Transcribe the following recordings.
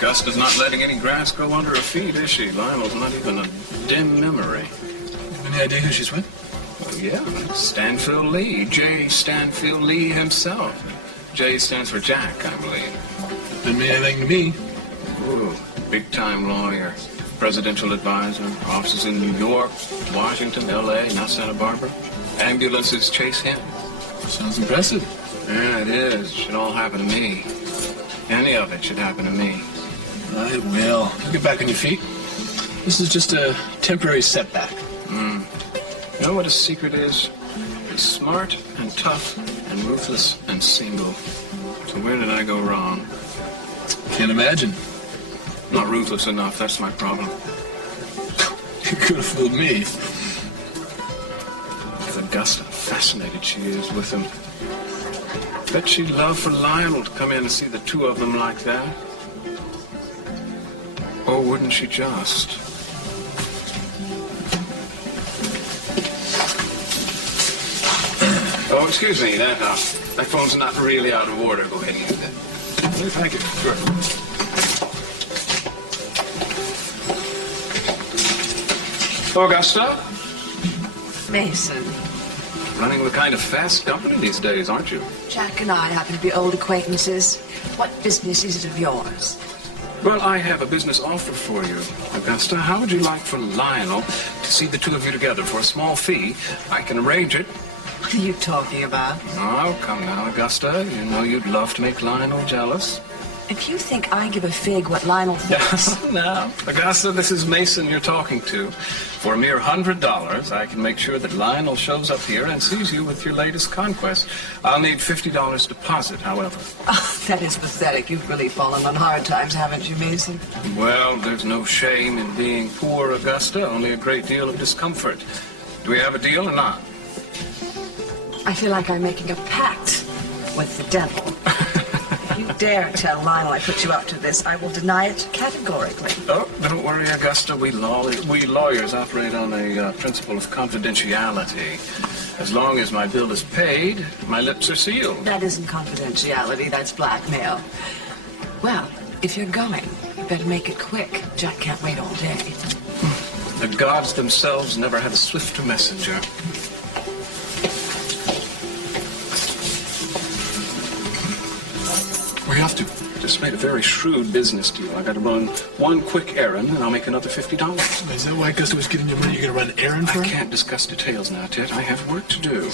Augusta's not letting any grass grow under her feet, is she? Lionel's not even a dim memory. Any idea who she's with? Well, yeah, Stanfield Lee. J. Stanfield Lee himself. J stands for Jack, I believe. Didn't mean anything to me. Ooh, big-time lawyer. Presidential advisor. Offices in New York, Washington, L.A., now Santa Barbara. Ambulances chase him. Sounds impressive. Yeah, it is. It should all happen to me. Any of it should happen to me. It will. You'll get back on your feet. This is just a temporary setback. You know what a secret is? Be smart and tough and ruthless and single. So where did I go wrong? Can't imagine. Not ruthless enough, that's my problem. You could have fooled me. With Augusta, fascinated she is with him. Bet she'd love for Lionel to come in and see the two of them like that. Oh, wouldn't she just? Oh, excuse me, that phone's not really out of order. Go ahead and use it. Thank you. Sure. Augusta? Mason. Running the kind of fast company these days, aren't you? Jack and I happen to be old acquaintances. What business is it of yours? Well, I have a business offer for you, Augusta. How would you like for Lionel to see the two of you together for a small fee? I can arrange it. What are you talking about? Oh, come now, Augusta. You know you'd love to make Lionel jealous. If you think I give a fig what Lionel thinks... Now, Augusta, this is Mason you're talking to. For a mere $100, I can make sure that Lionel shows up here and sees you with your latest conquest. I'll need $50 deposit, however. Oh, that is pathetic. You've really fallen on hard times, haven't you, Mason? Well, there's no shame in being poor, Augusta, only a great deal of discomfort. Do we have a deal or not? I feel like I'm making a pact with the devil. If you dare tell Lionel I put you up to this, I will deny it categorically. Oh, don't worry, Augusta. We lawyers operate on a principle of confidentiality. As long as my bill is paid, my lips are sealed. That isn't confidentiality, that's blackmail. Well, if you're going, you better make it quick. Jack can't wait all day. The gods themselves never had a swifter messenger. Where you off to? Just made a very shrewd business deal. I got to run one quick errand, and I'll make another $50. Is that why Augusta was giving you money? You're going to run an errand for I her? can't discuss details now, Ted. I have work to do.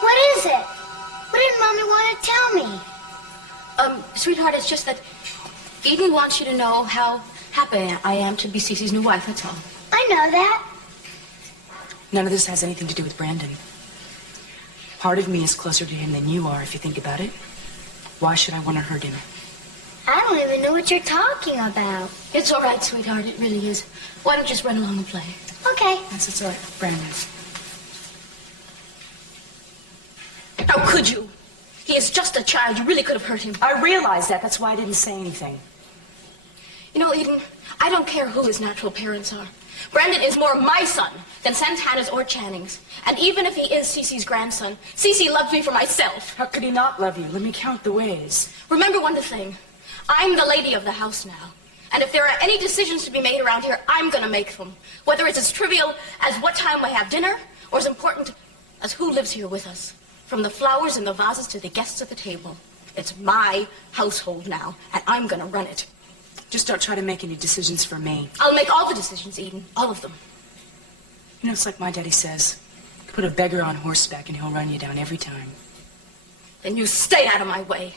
What is it? What did Mommy want to tell me? Sweetheart, it's just that Eden wants you to know how happy I am to be Cece's new wife, that's all. I know that. None of this has anything to do with Brandon. Part of me is closer to him than you are, if you think about it. Why should I want to hurt him? I don't even know what you're talking about. It's all right, sweetheart, it really is. Why don't you just run along and play? Okay. It's all right, Brandon. How could you? He is just a child. You really could have hurt him. I realize that. That's why I didn't say anything. You know, Eden, I don't care who his natural parents are. Brandon is more my son than Santana's or Channing's. And even if he is Cece's grandson, Cece loves me for myself. How could he not love you? Let me count the ways. Remember one thing. I'm the lady of the house now. And if there are any decisions to be made around here, I'm going to make them. Whether it's as trivial as what time we have dinner, or as important as who lives here with us. From the flowers in the vases to the guests at the table. It's my household now, and I'm going to run it. Just don't try to make any decisions for me. I'll make all the decisions, Eden. All of them. You know, it's like my daddy says. Put a beggar on horseback and he'll run you down every time. Then you stay out of my way.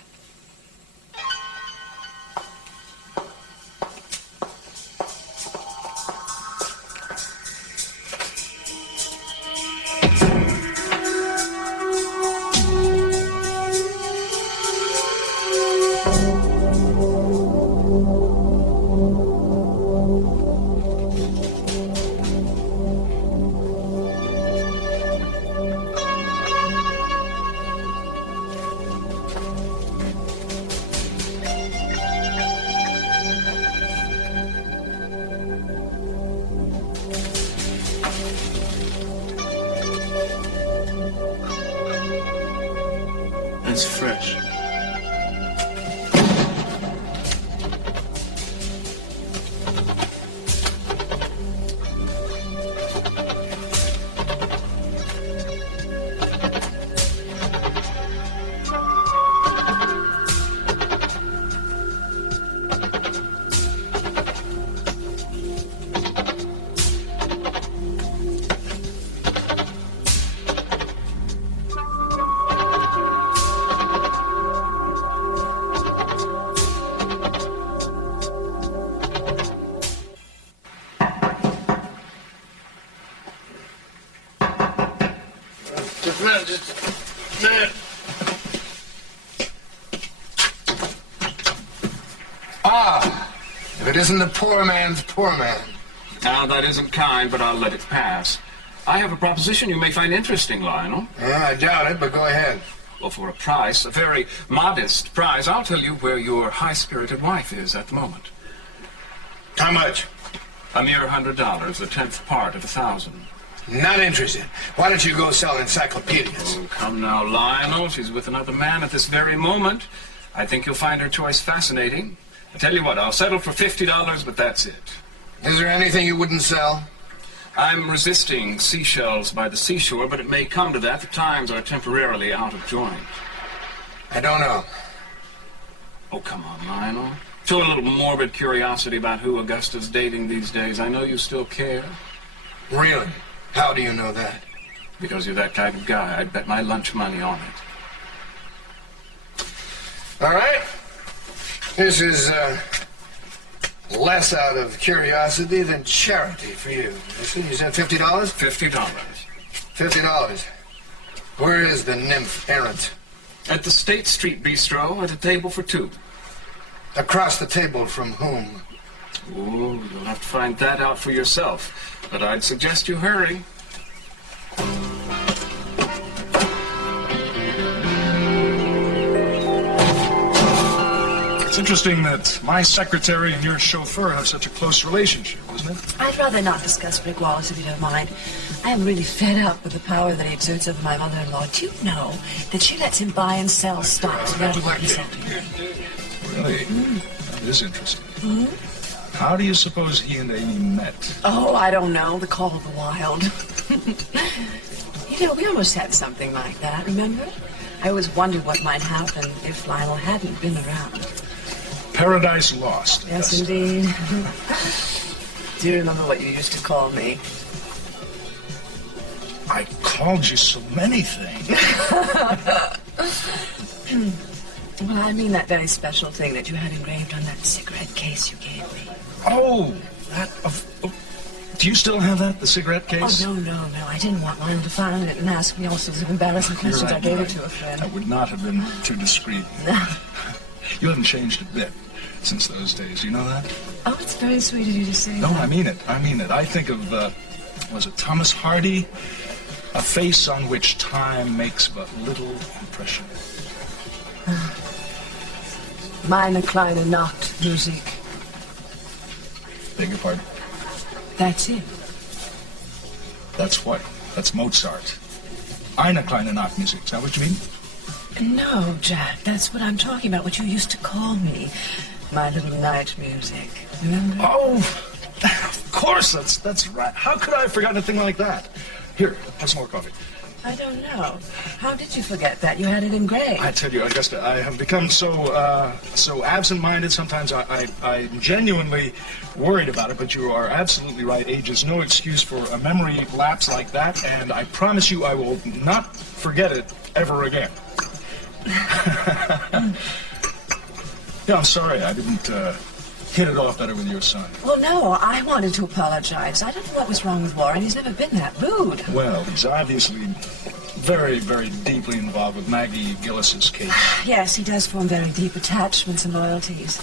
That's fresh. Just a minute. Ah, if it isn't the poor man's poor man. Now, that isn't kind, but I'll let it pass. I have a proposition you may find interesting, Lionel. Yeah, I doubt it, but go ahead. Well, for a price, a very modest price, I'll tell you where your high-spirited wife is at the moment. How much? A mere $100, a tenth part of 1,000. Not interested. Why don't you go sell encyclopedias? Oh, come now, Lionel. She's with another man at this very moment. I think you'll find her choice fascinating. I tell you what, I'll settle for $50, but that's it. Is there anything you wouldn't sell? I'm resisting seashells by the seashore, but it may come to that. The times are temporarily out of joint. I don't know. Oh, come on, Lionel. Show a little morbid curiosity about who Augusta's dating these days. I know you still care. Really? How do you know that? Because you're that type of guy. I'd bet my lunch money on it. All right. This is less out of curiosity than charity for you. You said $50? $50. $50. Where is the nymph errant? At the State Street Bistro at a table for two. Across the table from whom? Oh, you'll have to find that out for yourself. But I'd suggest you hurry. It's interesting that my secretary and your chauffeur have such a close relationship, isn't it? I'd rather not discuss Rick Wallace, if you don't mind. I am really fed up with the power that he exerts over my mother-in-law. Do you know that she lets him buy and sell stocks without a word in Center? Really? That is interesting. How do you suppose he and Amy met? Oh, I don't know. The call of the wild. You know, we almost had something like that, remember? I always wondered what might happen if Lionel hadn't been around. Paradise Lost. Yes, indeed. Do you remember what you used to call me? I called you so many things. Well, I mean that very special thing that you had engraved on that cigarette case you gave me. Oh, that do you still have that, the cigarette case? Oh, no. I didn't want Lionel to find it and ask me all sorts of embarrassing questions. Right, I gave it to a friend. That would not have been too discreet. You haven't changed a bit since those days. You know that? Oh, it's very sweet of you to say No, that. I mean it. I think of, was it Thomas Hardy? A face on which time makes but little impression. Meine kleine Nachtmusik. Beg your pardon? That's it. That's what? That's Mozart. Eine kleine Nachtmusik. Is that what you mean? No, Jack, that's what I'm talking about, what you used to call me. My little night music. Remember? Oh, of course, that's right. How could I have forgotten a thing like that? Here, have some more coffee. I don't know. How did you forget that? You had it engraved. I tell you, Augusta, I have become so absent-minded. Sometimes I'm genuinely worried about it, but you are absolutely right. Age is no excuse for a memory lapse like that, and I promise you I will not forget it ever again. Yeah, I'm sorry. I didn't hit it off better with your son. Well, no, I wanted to apologize. I don't know what was wrong with Warren. He's never been that rude. Well, he's obviously very, very deeply involved with Maggie Gillis's case. Yes, he does form very deep attachments and loyalties.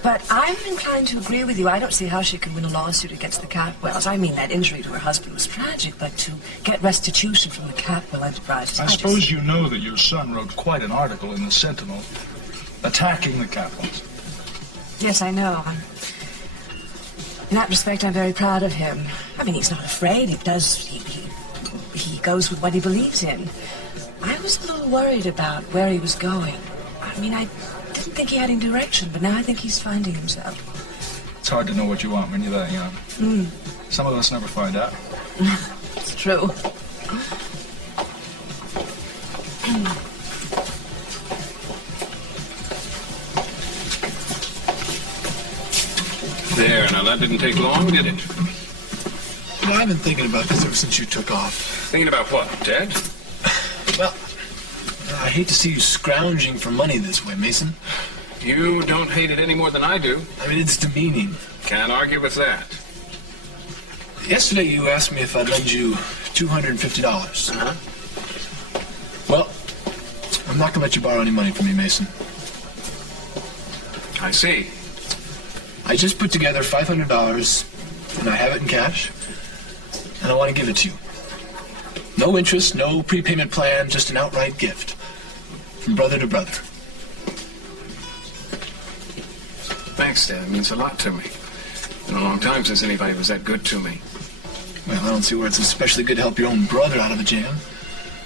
But I'm inclined to agree with you. I don't see how she can win a lawsuit against the Catwells. I mean, that injury to her husband was tragic, but to get restitution from the Catwell enterprise... I suppose you know that your son wrote quite an article in the Sentinel attacking the Catwells. Yes, I know. In that respect, I'm very proud of him. I mean, he's not afraid. He goes with what he believes in. I was a little worried about where he was going. I mean, I didn't think he had any direction, but now I think he's finding himself. It's hard to know what you want when you're that young. Some of us never find out. It's true. There, now that didn't take long, did it? You know, I've been thinking about this ever since you took off. Thinking about what, Dad? Well, I hate to see you scrounging for money this way, Mason. You don't hate it any more than I do. I mean, it's demeaning. Can't argue with that. Yesterday you asked me if I'd lend you $250. Uh-huh. Well, I'm not going to let you borrow any money from me, Mason. I see. I just put together $500, and I have it in cash, and I want to give it to you. No interest, no prepayment plan, just an outright gift. From brother to brother. Thanks, Dad. It means a lot to me. Been a long time since anybody was that good to me. Well, I don't see where it's especially good to help your own brother out of a jam.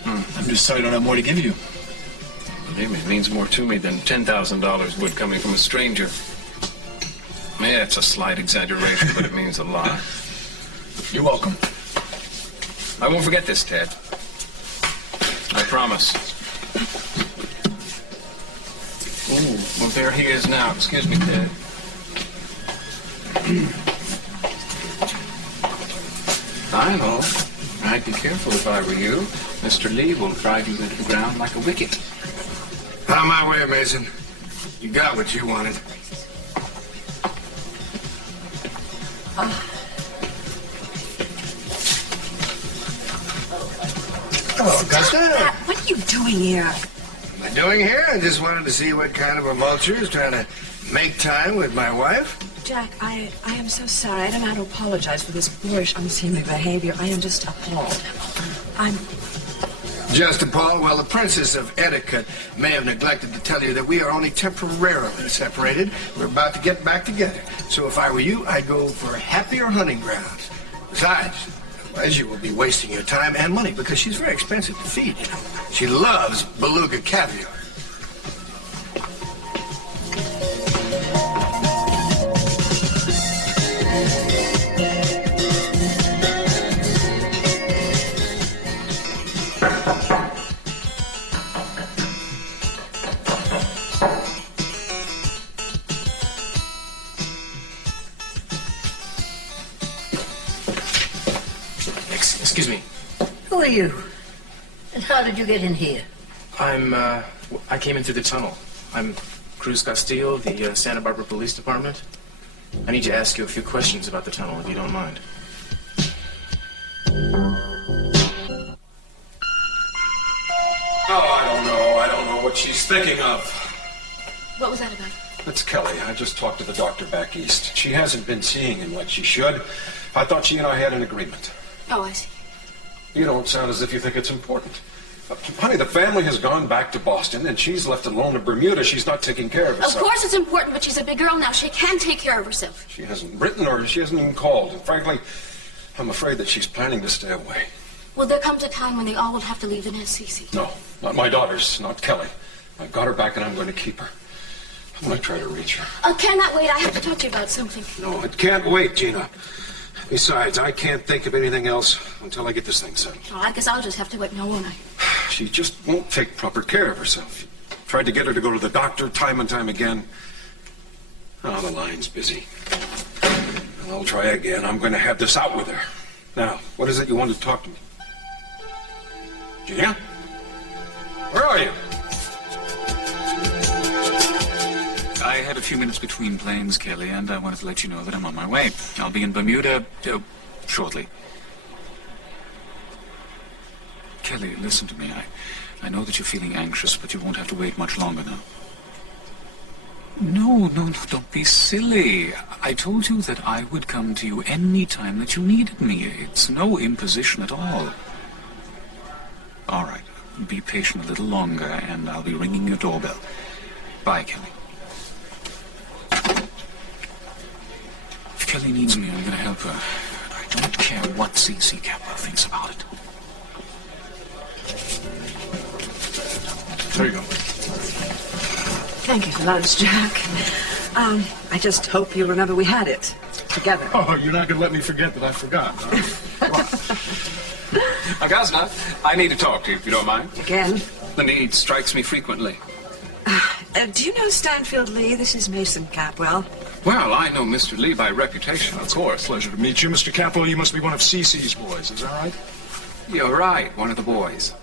I'm just sorry I don't have more to give you. Believe me, it means more to me than $10,000 would coming from a stranger. Yeah, it's a slight exaggeration, but it means a lot. You're welcome. I won't forget this, Ted. I promise. Ooh, well, there he is now. Excuse me, Ted. I know. I'd be careful if I were you. Mr. Lee will drive you into the ground like a wicket. On my way, Mason. You got what you wanted. Hello, Augusta. What are you doing here? What am I doing here? I just wanted to see what kind of a vulture is trying to make time with my wife. Jack, I am so sorry. I don't know how to apologize for this boorish, unseemly behavior. I am just appalled. I'm... Just appalled? Well, the princess of etiquette may have neglected to tell you that we are only temporarily separated. We're about to get back together. So if I were you, I'd go for happier hunting grounds. Besides, otherwise you will be wasting your time and money because she's very expensive to feed, you know. She loves beluga caviar. Excuse me. Who are you? And how did you get in here? I came in through the tunnel. I'm Cruz Castillo, the Santa Bárbara Police Department. I need to ask you a few questions about the tunnel, if you don't mind. Oh, I don't know what she's thinking of. What was that about? It's Kelly. I just talked to the doctor back east. She hasn't been seeing him like she should. I thought she and I had an agreement. Oh, I see. You don't sound as if you think it's important. Honey, the family has gone back to Boston, and she's left alone in Bermuda. She's not taking care of herself. Of course it's important, but she's a big girl now. She can take care of herself. She hasn't written or she hasn't even called. And frankly, I'm afraid that she's planning to stay away. Well, there comes a time when they all will have to leave the nest, Cece. No, not my daughters, not Kelly. I've got her back, and I'm going to keep her. I'm going to try to reach her. Cannot wait. I have to talk to you about something. No, it can't wait, Gina. Besides, I can't think of anything else until I get this thing settled. Oh, I guess I'll just have to wait now, won't I? She just won't take proper care of herself. Tried to get her to go to the doctor time and time again. Oh, the line's busy. I'll try again. I'm going to have this out with her. Now, what is it you want to talk to me? Gina? Where are you? I had a few minutes between planes, Kelly, and I wanted to let you know that I'm on my way. I'll be in Bermuda shortly. Kelly, listen to me. I know that you're feeling anxious, but you won't have to wait much longer now. No, don't be silly. I told you that I would come to you any time that you needed me. It's no imposition at all. All right, be patient a little longer, and I'll be ringing your doorbell. Bye, Kelly. If Kelly needs me, I'm going to help her. I don't care what C.C. Kepler thinks about it. There you go. Thank you for lunch, Jack. I just hope you remember we had it together. Oh, you're not going to let me forget that I forgot. Augusta, I need to talk to you, if you don't mind. Again? The need strikes me frequently. Do you know Stanfield Lee? This is Mason Capwell. Well, I know Mr. Lee by reputation, of course. Pleasure to meet you, Mr. Capwell. You must be one of Cece's boys, is that right? You're right, one of the boys.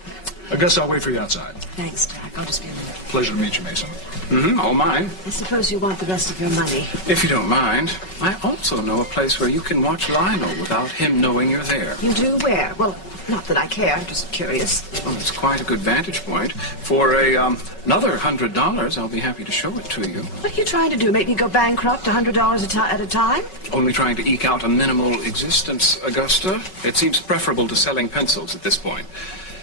I guess I'll wait for you outside. Thanks, Jack. I'll just be a minute. Pleasure to meet you, Mason. All mine. I suppose you want the rest of your money. If you don't mind, I also know a place where you can watch Lionel without him knowing you're there. You do where? Well, not that I care. I'm just curious. Well, it's quite a good vantage point. For another $100, I'll be happy to show it to you. What are you trying to do? Make me go bankrupt $100 at a time? Only trying to eke out a minimal existence, Augusta. It seems preferable to selling pencils at this point.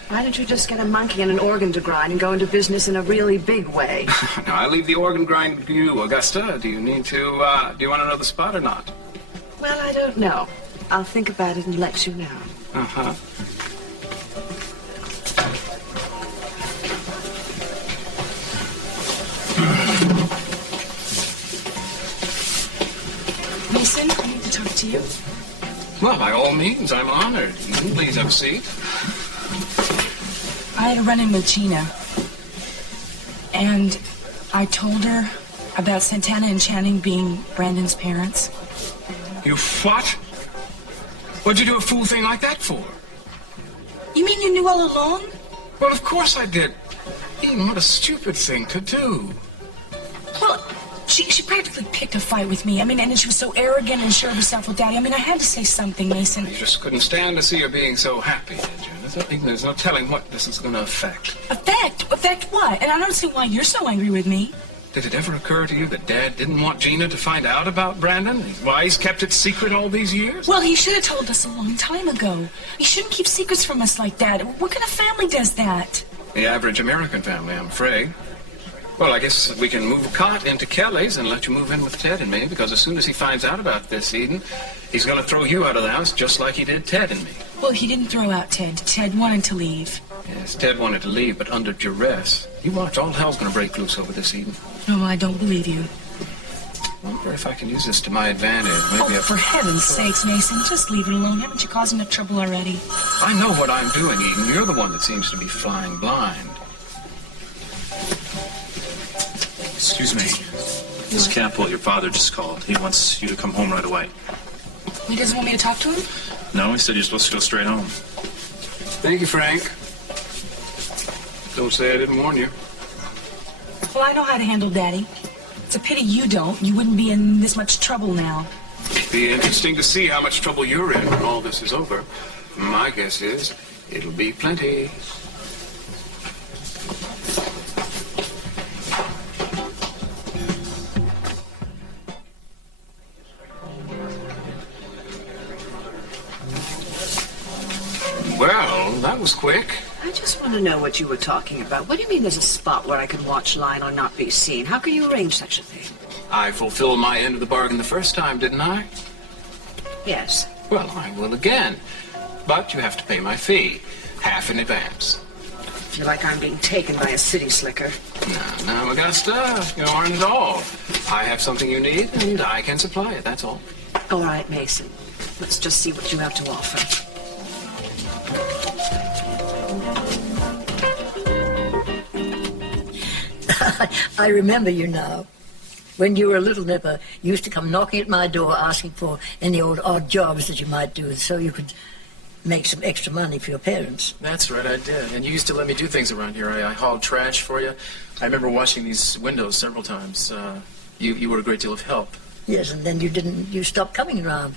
Why don't you just get a monkey and an organ to grind and go into business in a really big way? Now, I leave the organ grind to you, Augusta. Do you need to, do you want to know the spot or not? Well, I don't know. I'll think about it and let you know. Uh-huh. Mason, I need to talk to you. Well, by all means, I'm honored. Please have a seat. I had a run-in with Gina, and I told her about Santana and Channing being Brandon's parents. You what? What'd you do a fool thing like that for? You mean you knew all along? Well, of course I did. Eden, what a stupid thing to do. Well, she practically picked a fight with me. I mean, and she was so arrogant and sure of herself with Daddy. I mean, I had to say something, Mason. You just couldn't stand to see her being so happy, did you? There's no telling what this is going to affect. Affect? Affect what? And I don't see why you're so angry with me. Did it ever occur to you that Dad didn't want Gina to find out about Brandon? Why he's kept it secret all these years? Well, he should have told us a long time ago. He shouldn't keep secrets from us like that. What kind of family does that? The average American family, I'm afraid. Well, I guess we can move a cot into Kelly's and let you move in with Ted and me, because as soon as he finds out about this, Eden, he's going to throw you out of the house just like he did Ted and me. Well, he didn't throw out Ted. Ted wanted to leave. Yes, Ted wanted to leave, but under duress. You watch, all hell's going to break loose over this, Eden. No, I don't believe you. I wonder if I can use this to my advantage. Maybe for heaven's sakes, Mason, just leave it alone. Haven't you caused enough trouble already? I know what I'm doing, Eden. You're the one that seems to be flying blind. Excuse me. Miss Capwell, your father just called. He wants you to come home right away. He doesn't want me to talk to him? No, he said you're supposed to go straight home. Thank you, Frank. Don't say I didn't warn you. Well, I know how to handle Daddy. It's a pity you don't. You wouldn't be in this much trouble now. It'd be interesting to see how much trouble you're in when all this is over. My guess is it'll be plenty. Well, that was quick. I just want to know what you were talking about. What do you mean there's a spot where I can watch Lionel not be seen? How can you arrange such a thing? I fulfilled my end of the bargain the first time, didn't I? Yes. Well, I will again. But you have to pay my fee, half in advance. I feel like I'm being taken by a city slicker. Now, Augusta, you aren't at all. I have something you need, and I can supply it, that's all. All right, Mason. Let's just see what you have to offer. I remember you now. When you were a little nipper, you used to come knocking at my door asking for any odd jobs that you might do so you could make some extra money for your parents. That's right, I did. And you used to let me do things around here. I hauled trash for you. I remember washing these windows several times. You were a great deal of help. Yes, and then you stopped coming around.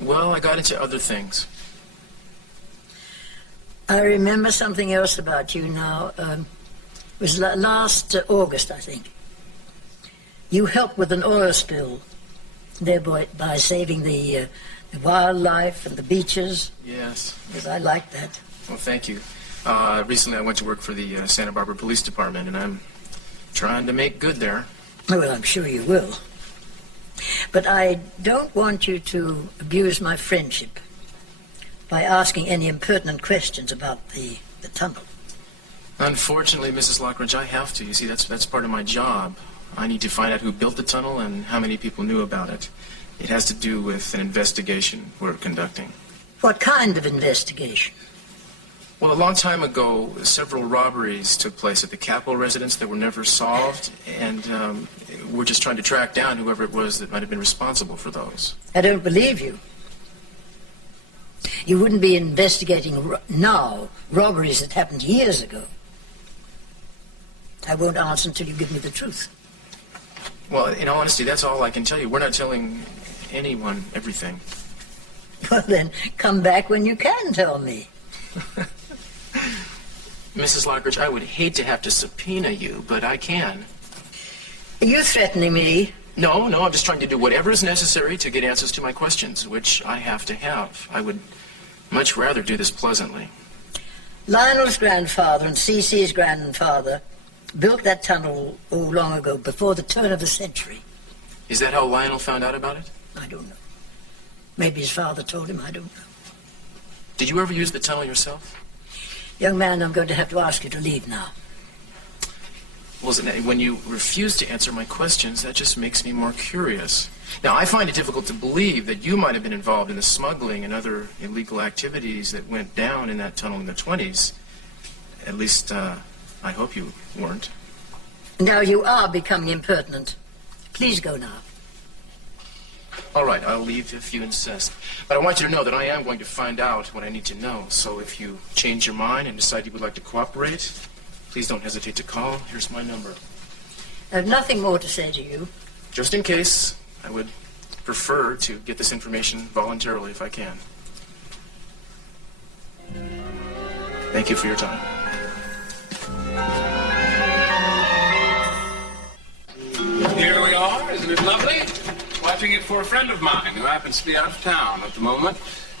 Well, I got into other things. I remember something else about you now. It was last August, I think. You helped with an oil spill, thereby by saving the wildlife and the beaches. Yes. Yes, I liked that. Well, thank you. Recently I went to work for the Santa Bárbara Police Department, and I'm trying to make good there. Well, I'm sure you will. But I don't want you to abuse my friendship by asking any impertinent questions about the tunnel. Unfortunately, Mrs. Lockridge, I have to. You see, that's part of my job. I need to find out who built the tunnel and how many people knew about it. It has to do with an investigation we're conducting. What kind of investigation? Well, a long time ago, several robberies took place at the Capitol residence that were never solved, and we're just trying to track down whoever it was that might have been responsible for those. I don't believe you. You wouldn't be investigating now robberies that happened years ago. I won't answer until you give me the truth. Well, in all honesty, that's all I can tell you. We're not telling anyone everything. Well, then, come back when you can tell me. Mrs. Lockridge, I would hate to have to subpoena you, but I can. Are you threatening me? No, I'm just trying to do whatever is necessary to get answers to my questions, which I have to have. I would much rather do this pleasantly. Lionel's grandfather and Cece's grandfather built that tunnel long ago, before the turn of the century. Is that how Lionel found out about it? I don't know. Maybe his father told him, I don't know. Did you ever use the tunnel yourself? Young man, I'm going to have to ask you to leave now. Well, when you refuse to answer my questions, that just makes me more curious. Now, I find it difficult to believe that you might have been involved in the smuggling and other illegal activities that went down in that tunnel in the 20s. At least, I hope you weren't. Now you are becoming impertinent. Please go now. All right, I'll leave if you insist. But I want you to know that I am going to find out what I need to know. So if you change your mind and decide you would like to cooperate, please don't hesitate to call. Here's my number. I have nothing more to say to you. Just in case, I would prefer to get this information voluntarily if I can. Thank you for your time. Here we are, isn't it lovely? Watching it for a friend of mine who happens to be out of town at the moment.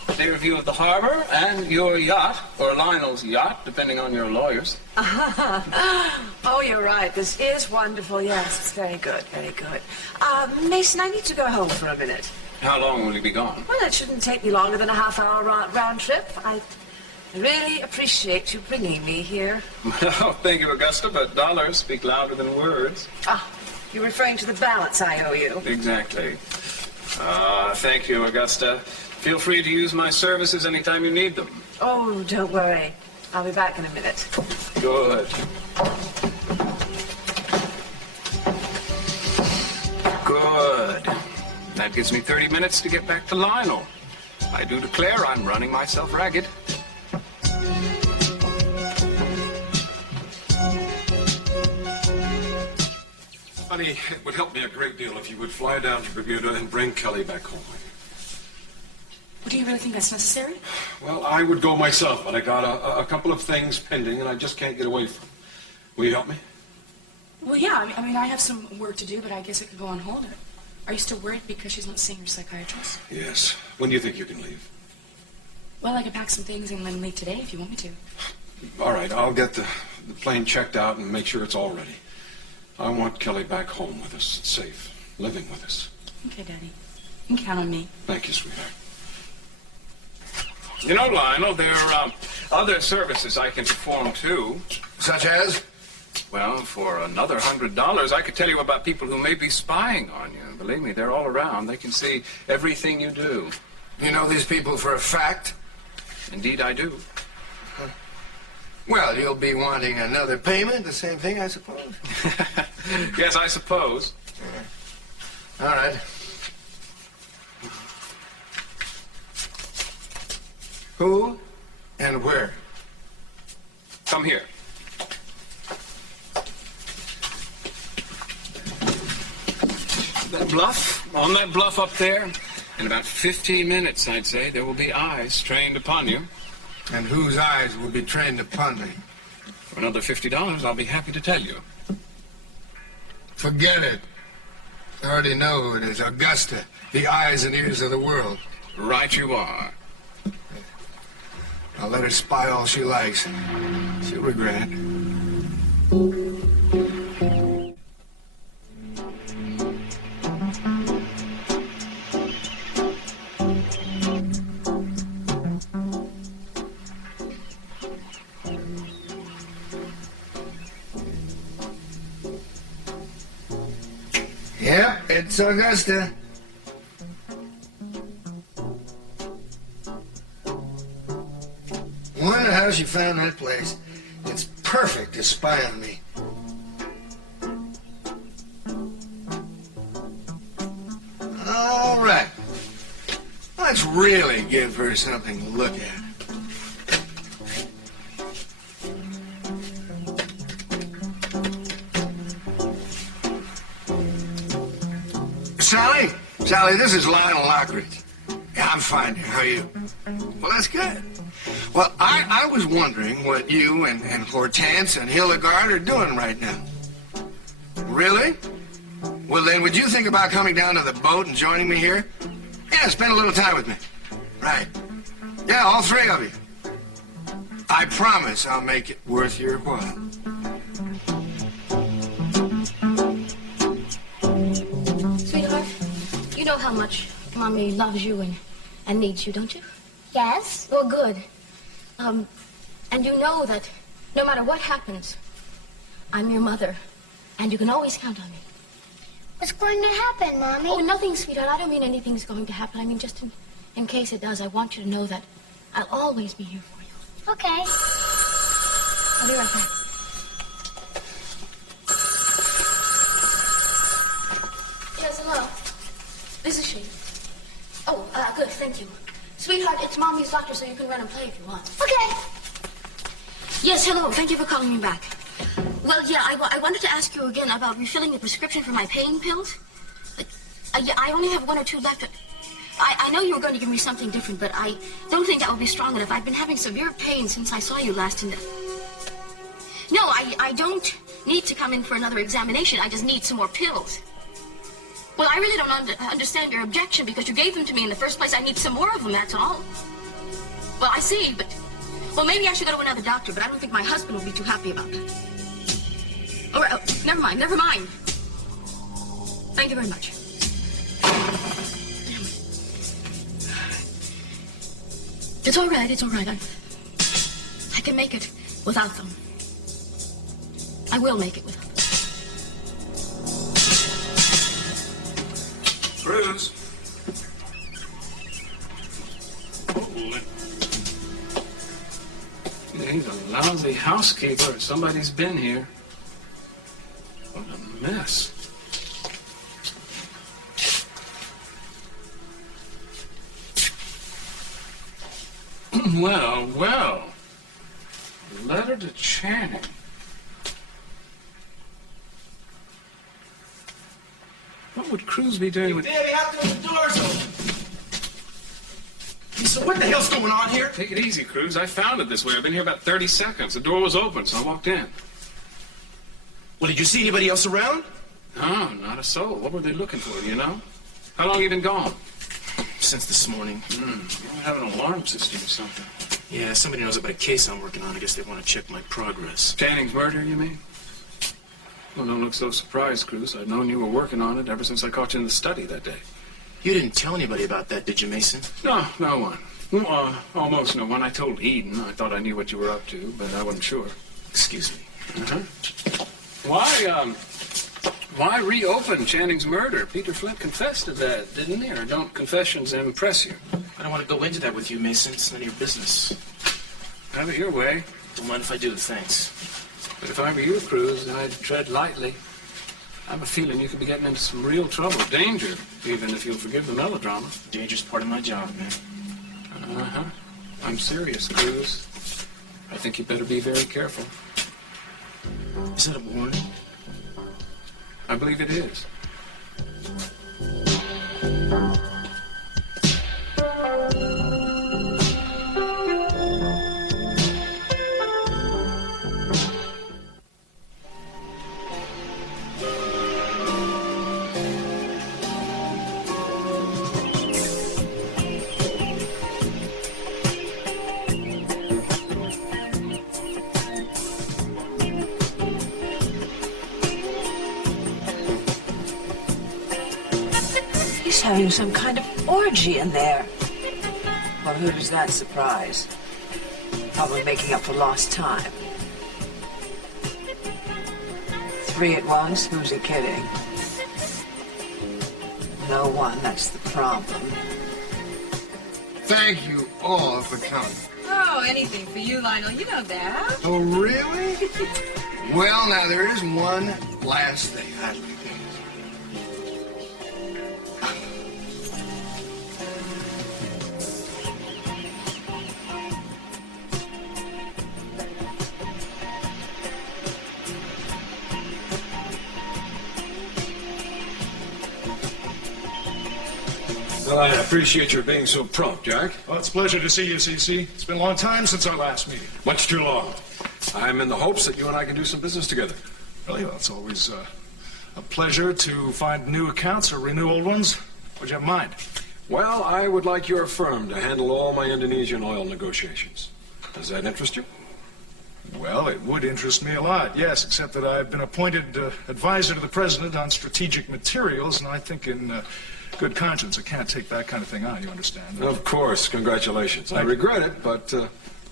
Clear view of the harbor and your yacht, or Lionel's yacht, depending on your lawyers. Oh, you're right. This is wonderful. Yes, it's very good, very good. Mason, I need to go home for a minute. How long will you be gone? Well, it shouldn't take me longer than a half-hour round trip. I really appreciate you bringing me here. Well, thank you, Augusta, but dollars speak louder than words. Ah, you're referring to the balance I owe you. Exactly. Thank you, Augusta. Feel free to use my services anytime you need them. Oh, don't worry. I'll be back in a minute. Good. Good. That gives me 30 minutes to get back to Lionel. I do declare I'm running myself ragged. Honey, it would help me a great deal if you would fly down to Bermuda and bring Kelly back home. Do you really think that's necessary? Well, I would go myself, but I got a couple of things pending and I just can't get away from them. Will you help me? Well, yeah. I mean, I have some work to do, but I guess I could go on hold. Are you still worried because she's not seeing her psychiatrist? Yes. When do you think you can leave? Well, I could pack some things and then leave today if you want me to. All right, I'll get the plane checked out and make sure it's all ready. I want Kelly back home with us, safe, living with us. Okay, Daddy. You can count on me. Thank you, sweetheart. You know, Lionel, there are other services I can perform, too. Such as? Well, for another $100, I could tell you about people who may be spying on you. Believe me, they're all around. They can see everything you do. You know these people for a fact? Indeed, I do. Huh. Well, you'll be wanting another payment, the same thing, I suppose? Yes, I suppose. All right. Who and where? Come here. That bluff, on that bluff up there, in about 15 minutes, I'd say, there will be eyes trained upon you. And whose eyes will be trained upon me? For another $50, I'll be happy to tell you. Forget it. I already know who it is. Augusta, the eyes and ears of the world. Right you are. I'll let her spy all she likes. She'll regret it. it's Augusta. Wonder how she found that place. It's perfect to spy on me. All right. Let's really give her something to look at. Sally, this is Lionel Lockridge. Yeah, I'm fine. How are you? Well, that's good. Well, I was wondering what you and Hortense and Hildegard are doing right now. Really? Well, then, would you think about coming down to the boat and joining me here? Yeah, spend a little time with me. Right. Yeah, all three of you. I promise I'll make it worth your while. Sweetheart, you know how much Mommy loves you and needs you, don't you? Yes. Well, good. And you know that no matter what happens, I'm your mother, and you can always count on me. What's going to happen, Mommy? Oh, nothing, sweetheart. I don't mean anything's going to happen. I mean, just in case it does, I want you to know that I'll always be here for you. Okay. I'll be right back. Yes, hello. This is she. Oh, good, thank you. Sweetheart, it's Mommy's doctor, so you can run and play if you want. Okay. Yes, hello. Thank you for calling me back. Well, yeah, I wanted to ask you again about refilling the prescription for my pain pills. Yeah, I only have 1 or 2 left. I know you were going to give me something different, but I don't think that will be strong enough. I've been having severe pain since I saw you last in the... No, I don't need to come in for another examination. I just need some more pills. Well, I really don't understand your objection because you gave them to me in the first place. I need some more of them, that's all. Well, I see, but... Well, maybe I should go to another doctor, but I don't think my husband will be too happy about it. Or, never mind. Thank you very much. It's all right. I can make it without them. I will make it without them. Cruz. Holy. He's a lousy housekeeper. Somebody's been here. What a mess. Well. Letter to Channing. What would Cruz be doing with... Daddy, how come the door's open? So what the hell's going on here? Take it easy, Cruz. I found it this way. I've been here about 30 seconds. The door was open, so I walked in. Well, did you see anybody else around? No, not a soul. What were they looking for, do you know? How long have you been gone? Since this morning. You have an alarm system or something. Yeah, somebody knows about a case I'm working on. I guess they want to check my progress. Channing's murder, you mean? Well, don't look so surprised, Cruz. I've known you were working on it ever since I caught you in the study that day. You didn't tell anybody about that, did you, Mason? No, no one. Almost no one. I told Eden. I thought I knew what you were up to, but I wasn't sure. Excuse me. Why reopen Channing's murder? Peter Flint confessed to that, didn't he? Or don't confessions impress you? I don't want to go into that with you, Mason. It's none of your business. Have it your way. Don't mind if I do, thanks. But if I were you, Cruz, I'd tread lightly. I have a feeling you could be getting into some real trouble. Danger, even if you'll forgive the melodrama. Danger's part of my job, man. I'm serious, Cruz. I think you better be very careful. Is that a warning? I believe it is. Having some kind of orgy in there. Well, who does that surprise? Probably making up for lost time. 3 at once? Who's he kidding? No one, that's the problem. Thank you all for coming. Oh, anything for you, Lionel. You know that. Oh, really? Well, now, there is one last thing I'd like to Well, I appreciate your being so prompt, Jack. Well, it's a pleasure to see you, CC. It's been a long time since our last meeting. Much too long. I'm in the hopes that you and I can do some business together. Really? Well, it's always a pleasure to find new accounts or renew old ones. What'd you have in mind? Well, I would like your firm to handle all my Indonesian oil negotiations. Does that interest you? Well, it would interest me a lot, yes, except that I've been appointed advisor to the president on strategic materials, and I think in good conscience I can't take that kind of thing on, you understand? Of course. Congratulations. I regret it, but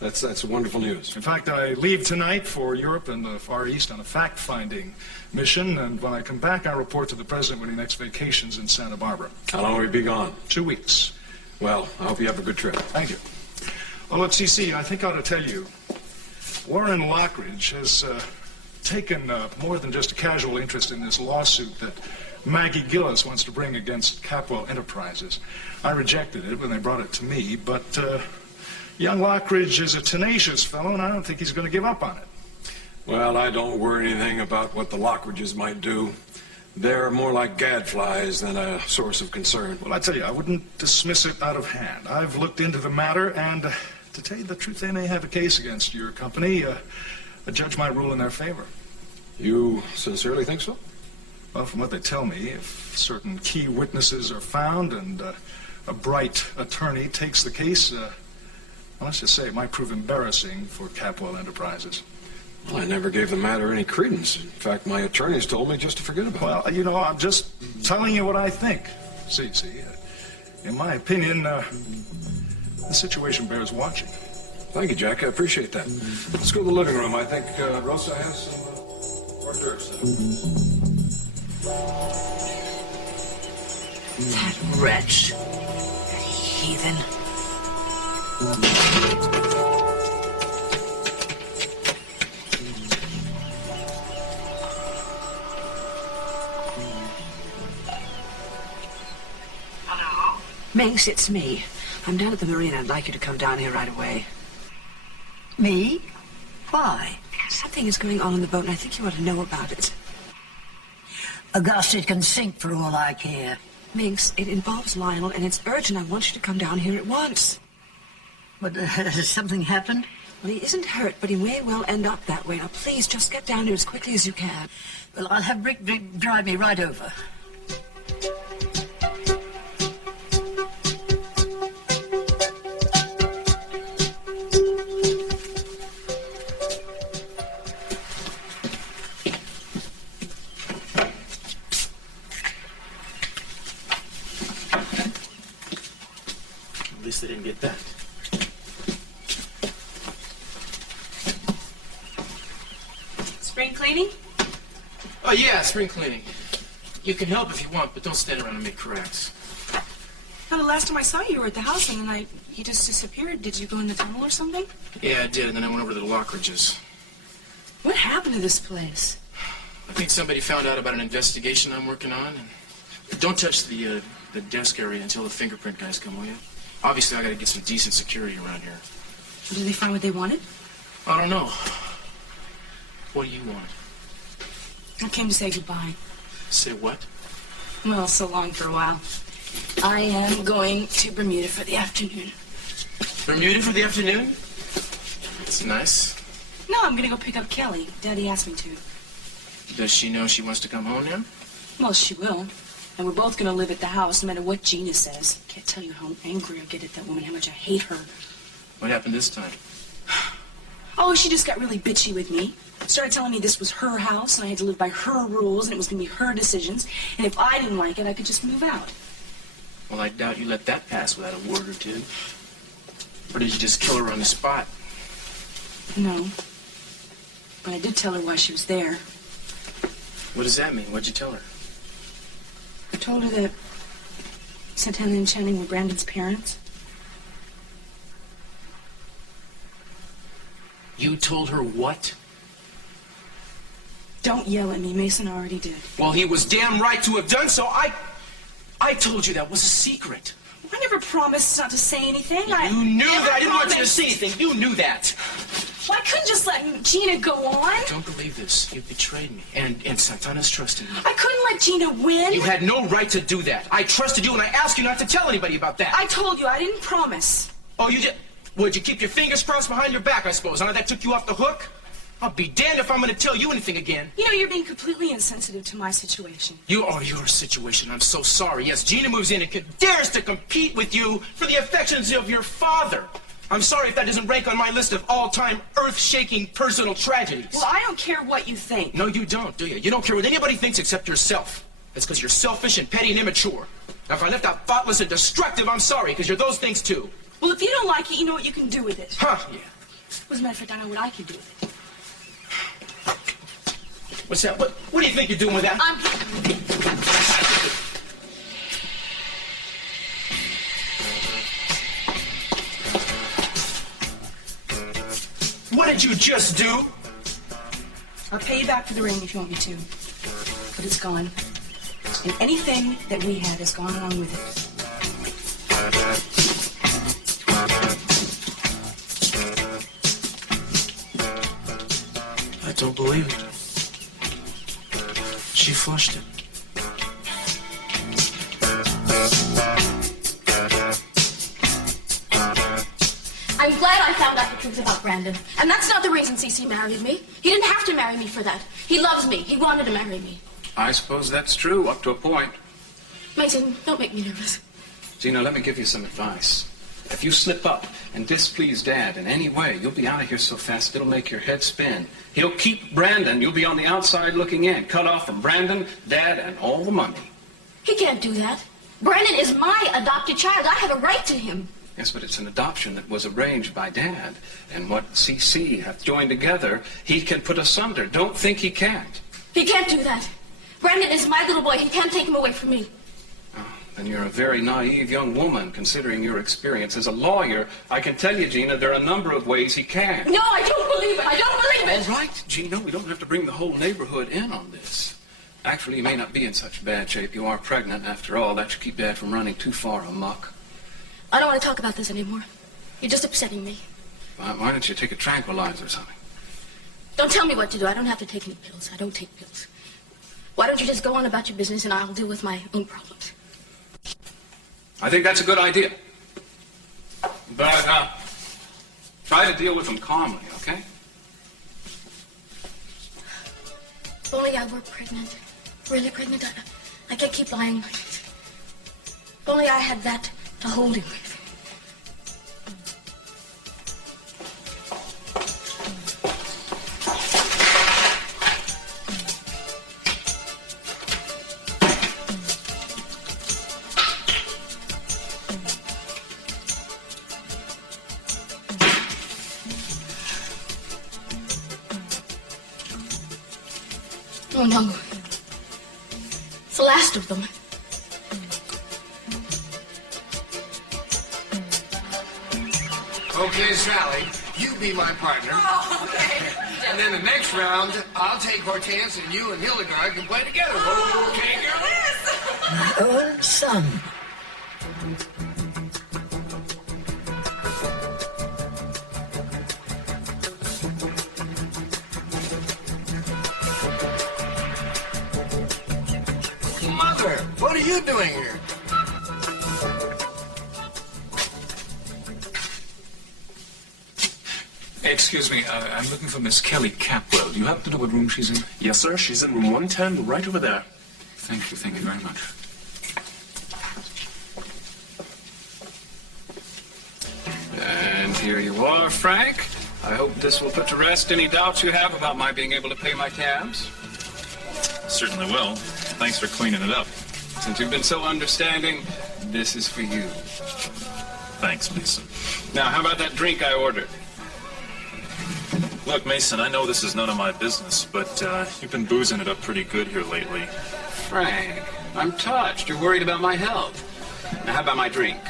that's wonderful news. In fact, I leave tonight for Europe and the Far East on a fact-finding mission, and when I come back, I'll report to the president when he next vacations in Santa Bárbara. How long will you be gone? 2 weeks. Well, I hope you have a good trip. Thank you. Well, look, CC, I think I ought to tell you, Warren Lockridge has taken more than just a casual interest in this lawsuit that Maggie Gillis wants to bring against Capwell Enterprises. I rejected it when they brought it to me, but young Lockridge is a tenacious fellow, and I don't think he's going to give up on it. Well, I don't worry anything about what the Lockridges might do. They're more like gadflies than a source of concern. Well, I tell you, I wouldn't dismiss it out of hand. I've looked into the matter, and to tell you the truth, they may have a case against your company. A judge might rule in their favor. You sincerely think so? Well, from what they tell me, if certain key witnesses are found and a bright attorney takes the case, well, let's just say it might prove embarrassing for Capwell Enterprises. Well, I never gave the matter any credence. In fact, my attorneys told me just to forget about it. Well, you know, I'm just telling you what I think. See, in my opinion, the situation bears watching. Thank you, Jack. I appreciate that. Let's go to the living room. I think Rosa has some hors d'oeuvres. That wretch. That heathen. Hello? Minx, it's me. I'm down at the marina. I'd like you to come down here right away. Me? Why? Something is going on the boat, and I think you ought to know about it. Augusta, it can sink for all I care. Minx, it involves Lionel, and it's urgent. I want you to come down here at once. But has something happened? Well, he isn't hurt, but he may well end up that way. Now, please, just get down here as quickly as you can. Well, I'll have Rick drive me right over. At least they didn't get that. Spring cleaning? Oh, yeah, spring cleaning. You can help if you want, but don't stand around and make cracks. No, the last time I saw you, you were at the house, and then you just disappeared. Did you go in the tunnel or something? Yeah, I did, and then I went over to the Lockridges. What happened to this place? I think somebody found out about an investigation I'm working on. And don't touch the desk area until the fingerprint guys come, will you? Obviously, I gotta get some decent security around here. Did they find what they wanted? I don't know. What do you want? I came to say goodbye. Say what? Well, so long for a while. I am going to Bermuda for the afternoon. Bermuda for the afternoon? That's nice. No, I'm going to go pick up Kelly. Daddy asked me to. Does she know she wants to come home now? Well, she will. And we're both going to live at the house, no matter what Gina says. Can't tell you how angry I get at that woman, how much I hate her. What happened this time? Oh, she just got really bitchy with me. Started telling me this was her house, and I had to live by her rules, and it was going to be her decisions. And if I didn't like it, I could just move out. Well, I doubt you let that pass without a word or two. Or did you just kill her on the spot? No. But I did tell her why she was there. What does that mean? What'd you tell her? I told her that Santana and Channing were Brandon's parents? You told her what? Don't yell at me. Mason already did. Well, he was damn right to have done so. I told you that was a secret. I never promised not to say anything. You knew that. I didn't want you to say anything. You knew that. Well, I couldn't just let Gina go on. I don't believe this. You betrayed me. And Santana's trusted me. I couldn't let Gina win. You had no right to do that. I trusted you, and I asked you not to tell anybody about that. I told you. I didn't promise. Oh, you did? Would you keep your fingers crossed behind your back, I suppose? Huh? That took you off the hook? I'll be damned if I'm going to tell you anything again. You know, you're being completely insensitive to my situation. Your situation. I'm so sorry. Yes, Gina moves in and dares to compete with you for the affections of your father. I'm sorry if that doesn't rank on my list of all-time earth-shaking personal tragedies. Well, I don't care what you think. No, you don't, do you? You don't care what anybody thinks except yourself. That's because you're selfish and petty and immature. Now, if I left out thoughtless and destructive, I'm sorry, because you're those things too. Well, if you don't like it, you know what you can do with it. Huh, yeah. As a matter of fact, I know what I can do with it. What's that? What do you think you're doing with that? What did you just do? I'll pay you back for the ring if you want me to. But it's gone. And anything that we had has gone along with it. I don't believe it. She flushed it. I'm glad I found out the truth about Brandon. And that's not the reason CC married me. He didn't have to marry me for that. He loves me. He wanted to marry me. I suppose that's true, up to a point. Mason, don't make me nervous. Gina, let me give you some advice. If you slip up and displease Dad in any way, you'll be out of here so fast it'll make your head spin. He'll keep Brandon. You'll be on the outside looking in, cut off from Brandon, Dad, and all the money. He can't do that. Brandon is my adopted child. I have a right to him. Yes, but it's an adoption that was arranged by Dad. And what CC hath joined together, he can put asunder. Don't think he can't. He can't do that. Brandon is my little boy. He can't take him away from me. And you're a very naive young woman, considering your experience as a lawyer. I can tell you, Gina, there are a number of ways he can. No, I don't believe it. I don't believe it. All right, Gina, we don't have to bring the whole neighborhood in on this. Actually, you may not be in such bad shape. You are pregnant, after all. That should keep Dad from running too far amok. I don't want to talk about this anymore. You're just upsetting me. Why don't you take a tranquilizer or something? Don't tell me what to do. I don't have to take any pills. I don't take pills. Why don't you just go on about your business and I'll deal with my own problems? I think that's a good idea. But, try to deal with them calmly, okay? If only I were pregnant. Really pregnant. I can't keep lying like this. If only I had that to hold him with. Oh, no. It's the last of them. Okay, Sally, you be my partner. Oh, okay. And then the next round, I'll take Hortense and you and Hildegard can play together. Okay, girl? My own son. Mother, what are you doing here? Excuse me, I'm looking for Miss Kelly Capwell. Do you happen to know what room she's in? Yes, sir. She's in room 110, right over there. Thank you very much. And here you are, Frank. I hope this will put to rest any doubts you have about my being able to pay my tabs. Certainly will. Thanks for cleaning it up. Since you've been so understanding, this is for you. Thanks, Mason. Now, how about that drink I ordered? Look, Mason, I know this is none of my business, but you've been boozing it up pretty good here lately. Frank, I'm touched. You're worried about my health. Now, how about my drink?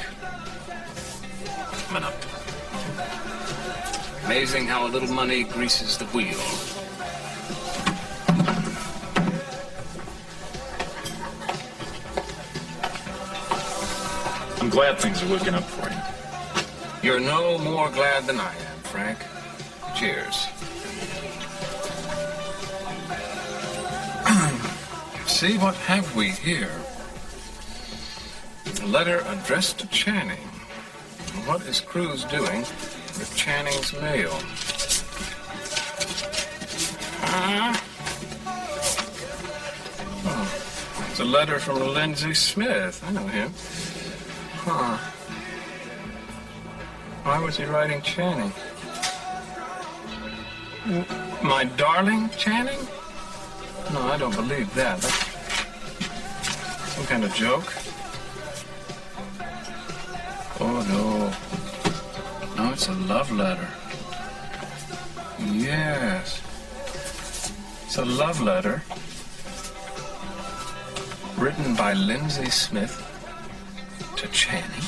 Coming up. Amazing how a little money greases the wheel. I'm glad things are looking up for you. You're no more glad than I am, Frank. Cheers. See, what have we here? A letter addressed to Channing. What is Cruz doing with Channing's mail? Oh, it's a letter from Lindsay Smith. I know him. Huh. Why was he writing Channing? My darling Channing? No, I don't believe that. That's some kind of joke. Oh, no. No, it's a love letter. Yes. It's a love letter written by Lindsay Smith to Channing.